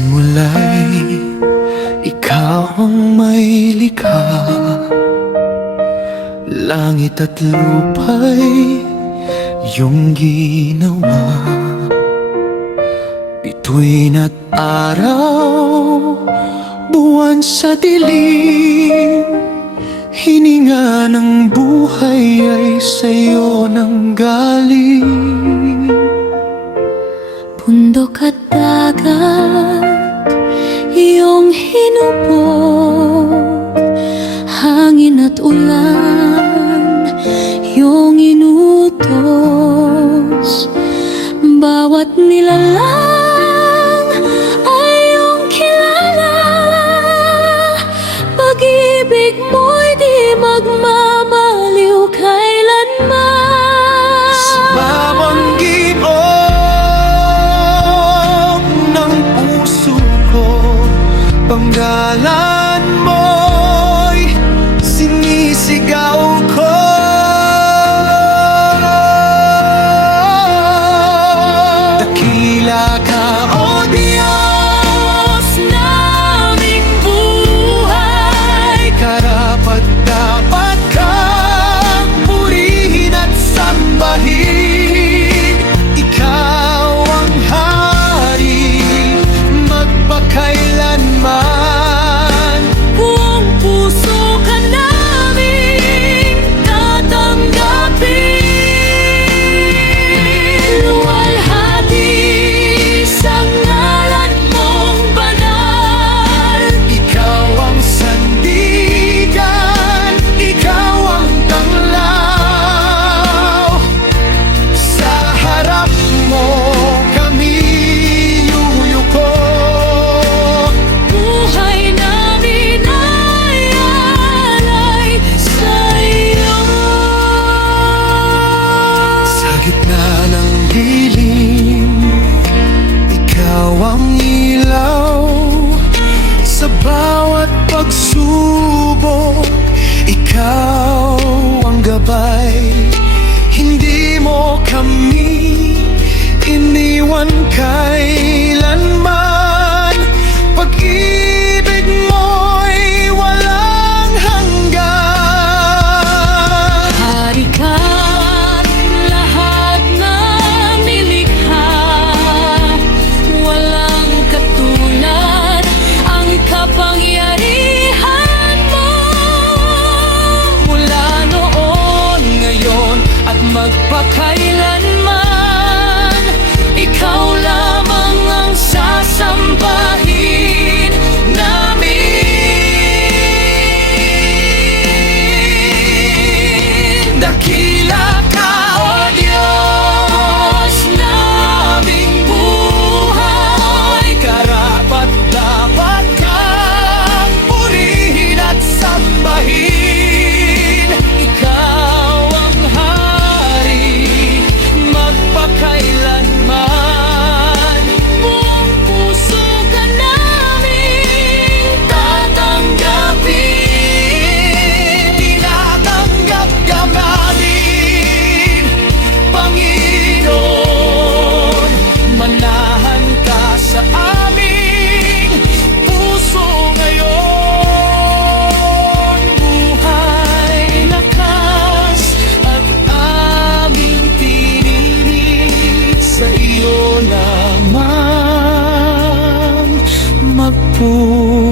simula'y ikaw ang may likha. Langit at lupa'y iyong ginawa. Bituin at araw, buwan sa dilim, hininga ng buhay ay sa'yo nanggaling. Bundok at dagat, iyong hinubog. Hangin at ulan, iyong inutos. Bawat nilalang ay iyong kilala. Pag-ibig mo'y di magmamaliw kailanman. Sa bawang giog ng puso ko, panggalan mo'y sinisigaw ko. Dakila ka, O Diyos, naming buhay. Karapat-dapat kang purihin at sambahin. Ikaw ang hari, magpakailanman. Buong puso ka naming tatanggapin. Luwalhati sa ngalan mong banal. Ikaw ang sandigan, ikaw ang tanglaw. Sa harap mo kami yuyuko. Buhay namin ay alay sa'yo. Sa gitna ng dilim, ikaw ang ilaw. Sa bawat pagsubok, ikaw ang gabay. Hindi mo kami iniwan kailanman. Pag-ibig mo'y walang hanggan. Hari ka't lahat ng nilikha. Walang katulad ang kapangyarihan mo. Mula noon, ngayon at magpakailanman, ikaw lamang ang sasambahin namin. Dakila ka, O Diyos, naming buhay. Karapat-dapat kang purihin at sambahin. Ikaw ang hari, magpakailanman. Buong puso ka naming Tatanggapin, tinatanggap ka namin, Panginoon. Manahan ka sa aming puso ngayon. Buhay, lakas at aming tininig, sa iyo lamang magpupuri.